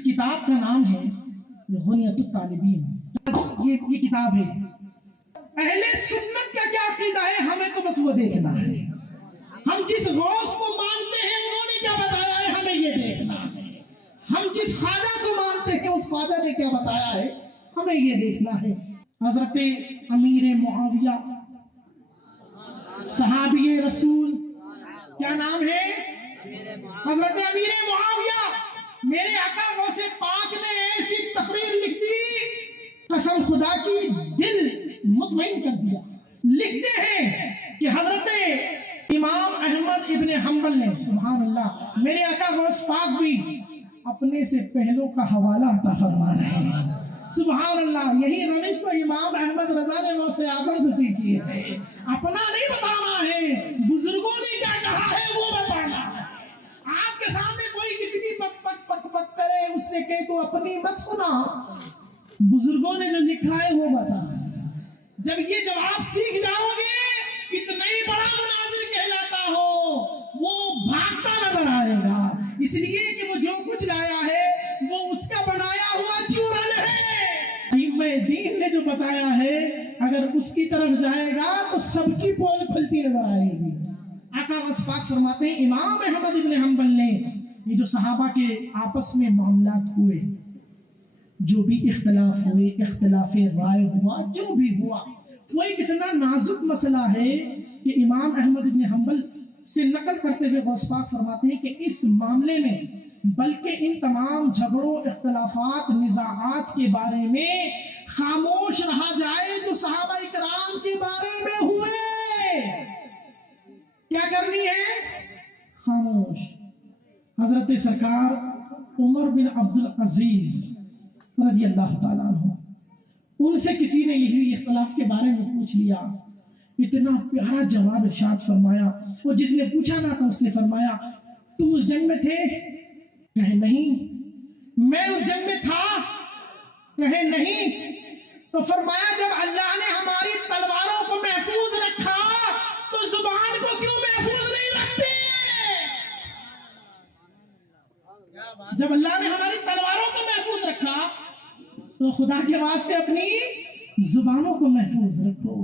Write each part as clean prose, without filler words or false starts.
इस किताब का नाम है गुनियतुत तालिबीन। ये किताब है। अहले सुन्नत का क्या अकीदा है, हमें तो बस वो देखना है। हम जिस गौस को मानते हैं उन्होंने क्या बताया है, हमें ये देखना है। हम जिस ख्वाजा को मानते हैं उस ख्वाजा ने क्या बताया है, हमें ये देखना है। हजरत अमीर मुआविया सहाबी रसूल, क्या नाम है, हजरत अमीर मुआविया। मेरे आका गौसे पाक ने ऐसी तकरीर लिख दी, कसम खुदा की दिल मुतमईन कर दिया। लिखते हैं कि हजरत इमाम अहमद इब्ने हम्बल ने, सुभान अल्लाह, मेरे आका गौस पाक भी अपने से पहलों का हवाला अता फरमा रहे हैं। सुभान अल्लाह, यही रविश को इमाम अहमद रजा ने गौसे आजम से सीखी है। अपना नहीं बताना है, बुजुर्गों ने क्या कहा है वो बताना है। आपके सामने कोई कितनी पक पक पक पक करे, उससे कहे तो अपनी मत सुना, बुजुर्गों ने जो लिखा है वो बताना। जब ये जवाब सीख जाओगे, कितना ही बड़ा मुनाजिर कहलाता हो वो भागता नजर आएगा, इसलिए कि वो जो कुछ लाया है वो उसका बनाया हुआ चूरन है। दीन ने जो बताया है, अगर उसकी तरफ जाएगा तो सबकी पोल खुलती नजर आएगी। आका पाक फरमाते हैं, इमाम अहमद इब्ने हम्बल ने ये जो सहाबा के आपस में मामलात हुए, जो भी इख्तलाफ हुए, इख्तलाफ राय हुआ, जो भी हुआ, वो एक इतना नाजुक मसला है कि इमाम अहमद इब्ने हम्बल से नकल करते हुए गौस पाक फरमाते हैं कि इस मामले में बल्कि इन तमाम झगड़ों, इख्तलाफात, निज़ाआत के बारे में खामोश रहा जाए जो सहाबा इकराम के बारे में हुए। क्या करनी है, खामोश। हजरत सरकार उमर बिन अब्दुल अजीज रज़ी अल्लाह ताला अन्हु, उनसे किसी ने यही इख्तलाफ के बारे में पूछ लिया। इतना प्यारा जवाब इरशाद फरमाया। वो जिसने पूछा ना था उसने फरमाया, तुम उस जंग में थे? कहे नहीं। मैं उस जंग में था? कहे नहीं। तो फरमाया, जब अल्लाह ने हमारी तलवारों को महफूज रखा तो जुबान को क्यों महफूज नहीं रखते? जब अल्लाह ने हमारी तलवारों को महफूज रखा तो खुदा के वास्ते अपनी जुबानों को महफूज रखो।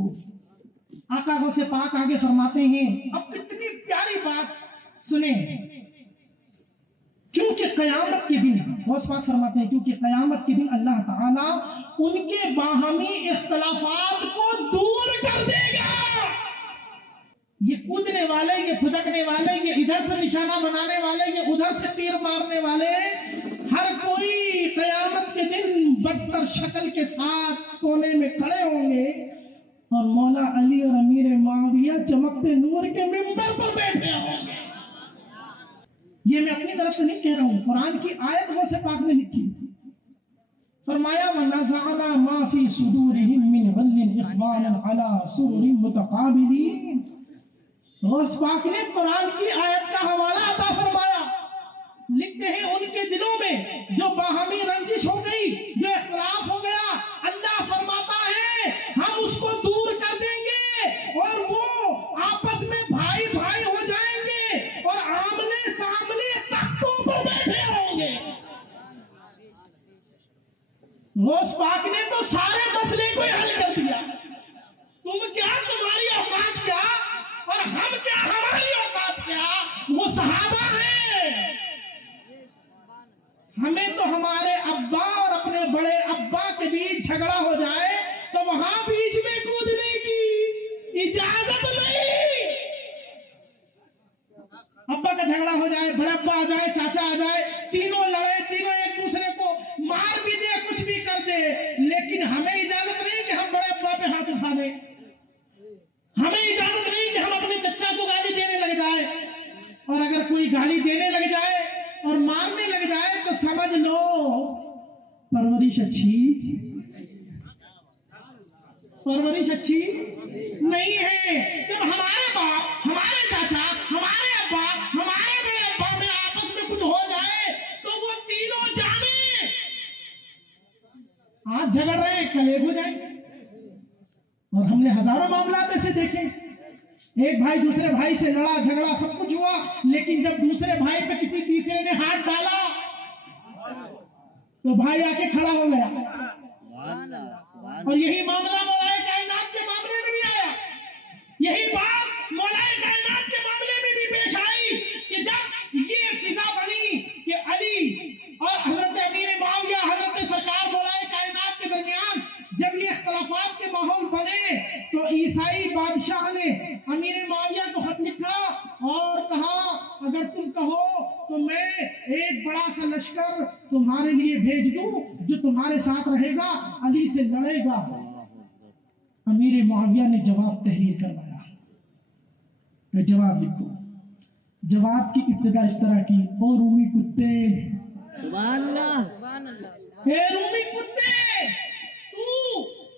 आका गौसे पाक आगे फरमाते हैं, अब कितनी प्यारी बात सुने, क्योंकि कयामत के दिन, गौस पाक फरमाते हैं, क्योंकि कयामत के दिन अल्लाह ताला उनके बाहमी इख्तलाफात को दूर कर देगा। ये कूदने वाले, ये फुदकने वाले, ये इधर से निशाना बनाने वाले, ये उधर से तीर मारने वाले, हर कोई कयामत के दिन बदतर शक्ल के साथ कोने में खड़े होंगे और मौला अली और अमीर मुआविया चमकते नूर के मिंबर पर बैठे होंगे। ये मैं अपनी तरफ से नहीं कह रहा हूं, कुरान की आयत गौसे पाक ने लिखी। फरमाया, वनज़अना मा फी सुदूरिहिम मिन ग़ल्लिन इख़वानन अला सुरुरिन मुतक़ाबिलीन। गौस पाक ने कुरान की आयत का हवाला अता फरमाया। लिखते हैं, उनके दिलों में जो बाहमी रंजिश हो गई, जो इख्तिलाफ हो गया, अल्लाह फरमाता है हम उसको दूर कर देंगे और वो आपस में भाई भाई हो जाएंगे और आमने सामने तख्तों पर बैठे होंगे। गौस पाक ने तो सारे मसले को हल कर दिया। तुम क्या, तुम्हारी औकात क्या, और हम क्या, हमारी औकात क्या। वो सहाबा है। हमें तो हमारे अब्बा और अपने बड़े अब्बा के बीच झगड़ा हो जाए तो वहां बीच में कूदने की इजाजत नहीं। अब्बा का झगड़ा हो जाए, बड़ा अब्बा आ जाए, चाचा आ जाए, तीनों लड़े, तीनों एक दूसरे को मार भी दे, कुछ भी कर दे, लेकिन हमें इजाजत नहीं कि हम बड़े अब्बा पे हाथ उठा दें। हमें इजाजत नहीं कि हम अपने चचा को गाली देने लग जाए। और अगर कोई गाली देने लग जाए और मारने लग जाए तो समझ लो परवरिश अच्छी नहीं है। जब हमारे बाप, हमारे चाचा, हमारे अब्बा, हमारे बड़े अब्बा में आपस में कुछ हो जाए तो वो तीनों जाने आज झगड़ रहे हैं, कल एक हो जाएंगे। और हमने हजारों मामला ऐसे देखे, एक भाई दूसरे भाई से लड़ा, झगड़ा, सब कुछ हुआ, लेकिन जब दूसरे भाई पे किसी तीसरे ने हाथ डाला तो भाई आके खड़ा हो गया। और यही मामला मौलाए कायनात के मामले में भी आया, यही बात मौलाए कायनात के मामले में भी पेश आई कि जब ये फिजा बनी कि अली और हजरत अमीर मुआविया हजरत सरकार मौलाए कायनात के दरमियान जब ये इख्तलाफात के माहौल बने, तो ईसाई बादशाह ने अमीर मुआविया को खत लिखा और कहा अगर तुम कहो तो मैं एक बड़ा सा लश्कर तुम्हारे लिए भेज दूं जो तुम्हारे साथ रहेगा, अली से लड़ेगा। अमीर मुआविया ने जवाब तहरीर करवाया, तो जवाब लिखो। जवाब की इब्तिदा इस तरह की, ओ रूमी कुत्ते, सुभान अल्लाह, हे रूमी कुत्ते, तू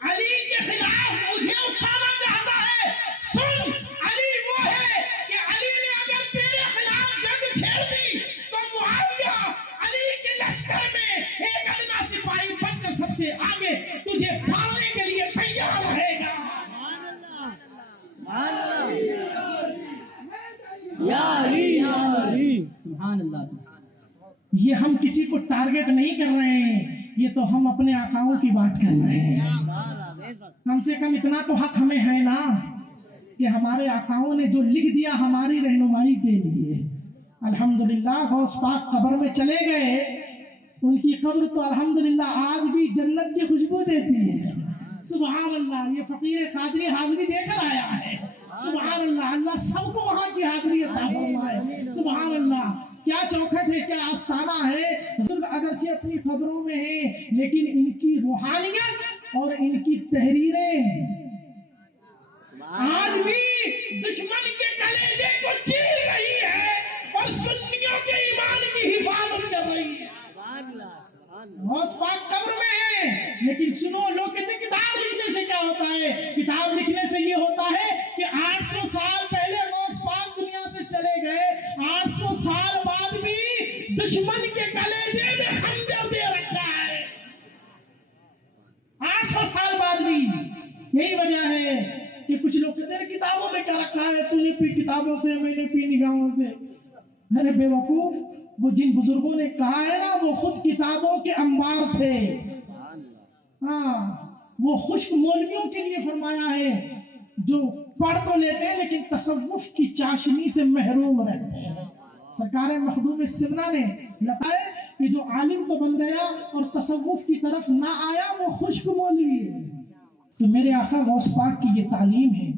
अली के खिलाफ मुझे उकसाना चाहता है। सुन, अली वो है कि अली ने अगर तेरे खिलाफ जंग छेड़ दी तो मुआविया अली के लश्कर में एक अदना सिपाही बनकर सबसे आगे तुझे मारने के लिए तैयार रहेगा। या अली, सुभान अल्लाह। ये हम किसी को टारगेट नहीं कर रहे हैं, ये तो हम अपने आकाओं की बात कर रहे हैं। कम से कम इतना तो हक हमें है ना कि हमारे आकाओं ने जो लिख दिया हमारी रहनुमाई के लिए। अल्हम्दुलिल्लाह गौस पाक कब्र में चले गए, उनकी कब्र तो अल्हम्दुलिल्लाह आज भी जन्नत की खुशबू देती है। सुभान अल्लाह, ये फकीर कादरी हाजिरी देकर आया है। सुभान अल्लाह, अल्लाह सबको वहां की हाजिरी अता फरमाए। सुभान अल्लाह, क्या चौखट है, क्या आस्थाना है। अगरचे अपनी खबरों में है, लेकिन इनकी रूहानियत और इनकी तहरीरें आज भी दुश्मन के कलेजे को चीर रही है और सुन्नियों के ईमान की हिफाजत कर रही है। गौस पाक कब्र में है, लेकिन सुनो, लोग कहते हैं किताब लिखने से क्या होता है। किताब लिखने से ये होता है कि 800 साल पहले गौस पाक दुनिया से चले गए, 800 साल बाद भी दुश्मन के कलेजे में खंजर दे रखा है। 800 साल बाद भी। यही वजह है कि कुछ लोग कहते हैं किताबों में क्या रखा है, तूने पी किताबों से, मैंने पी निगाहों से। अरे बेवकूफ, वो जिन बुजुर्गों ने कहा है ना, वो खुद किताबों के अंबार थे। हाँ, वो खुश्क मौलवियों के लिए फरमाया है जो पढ़ तो लेते हैं लेकिन तसव्वुफ की चाशनी से महरूम रहते हैं। सरकार मखदूम सिमना ने बताया कि जो आलिम तो बन गया और तसव्वुफ की तरफ ना आया, वो खुश्क मौलवी है। तो मेरे आका गौस पाक की ये तालीम है।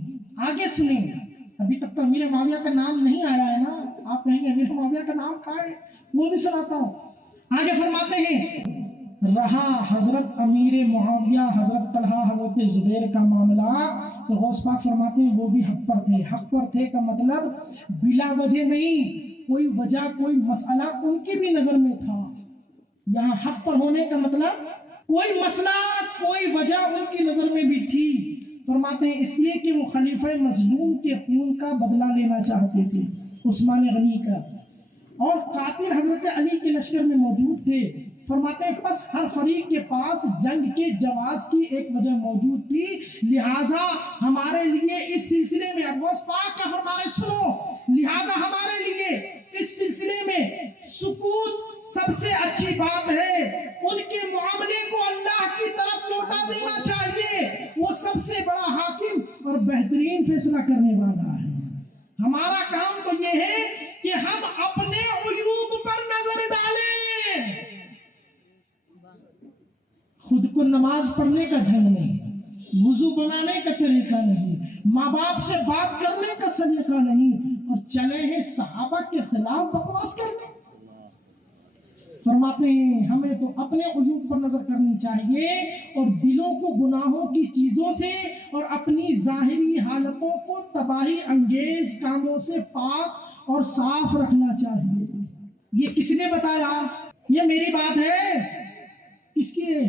आगे सुनिए, अभी तक तो अमीर मुआविया का नाम नहीं आया है ना, आप कहेंगे अमीर मुआविया का नाम कहाँ है, वो भी सुनाता हूँ। आगे फरमाते हैं, रहा हजरत अमीर मुआविया हजरत तलहा हजरत जुबैर का मामला, तो गौस पाक फरमाते हैं वो भी हक पर थे। हक पर थे का मतलब बिला वजह नहीं, कोई वजह कोई मसला उनकी भी नजर में था। यहाँ हक पर होने का मतलब कोई मसला कोई वजह उनकी नजर में भी थी। फरमाते हैं इसलिए कि वो खलीफा मजलूम के खून का बदला लेना चाहते थे, उस्मान गनी का, और कातिल हजरत अली के लश्कर में मौजूद थे। फरमाते हैं बस हर फरीक के पास जंग के जवाज की एक वजह मौजूद थी, लिहाजा हमारे लिए इस सिलसिले में अब्बास पाक का फरमाने सुनो, लिहाजा हमारे लिए इस सिलसिले में सुकूत सबसे अच्छी बात है। उनके मामले को अल्लाह की तरफ लौटा देना चाहिए, वो सबसे बड़ा हाकिम और बेहतरीन फैसला करने वाला है। हमारा काम तो ये है कि हम अपने उयूब पर नजर डालें। खुद को नमाज पढ़ने का ढंग नहीं, वुजू बनाने का तरीका नहीं, माँ बाप से बात करने का सलीका नहीं, और चले हैं सहाबा के खिलाफ बकवास करने। फरमाते हैं हमें तो अपने उयूब पर नजर करनी चाहिए और दिलों को गुनाहों की चीजों से और अपनी जाहिरी हालतों को तबाही अंगेज कामों से पाक और साफ रखना चाहिए। ये किसने बताया? ये मेरी बात है। किसकी है?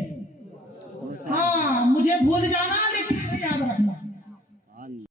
हाँ, मुझे भूल जाना लेकिन याद रखना।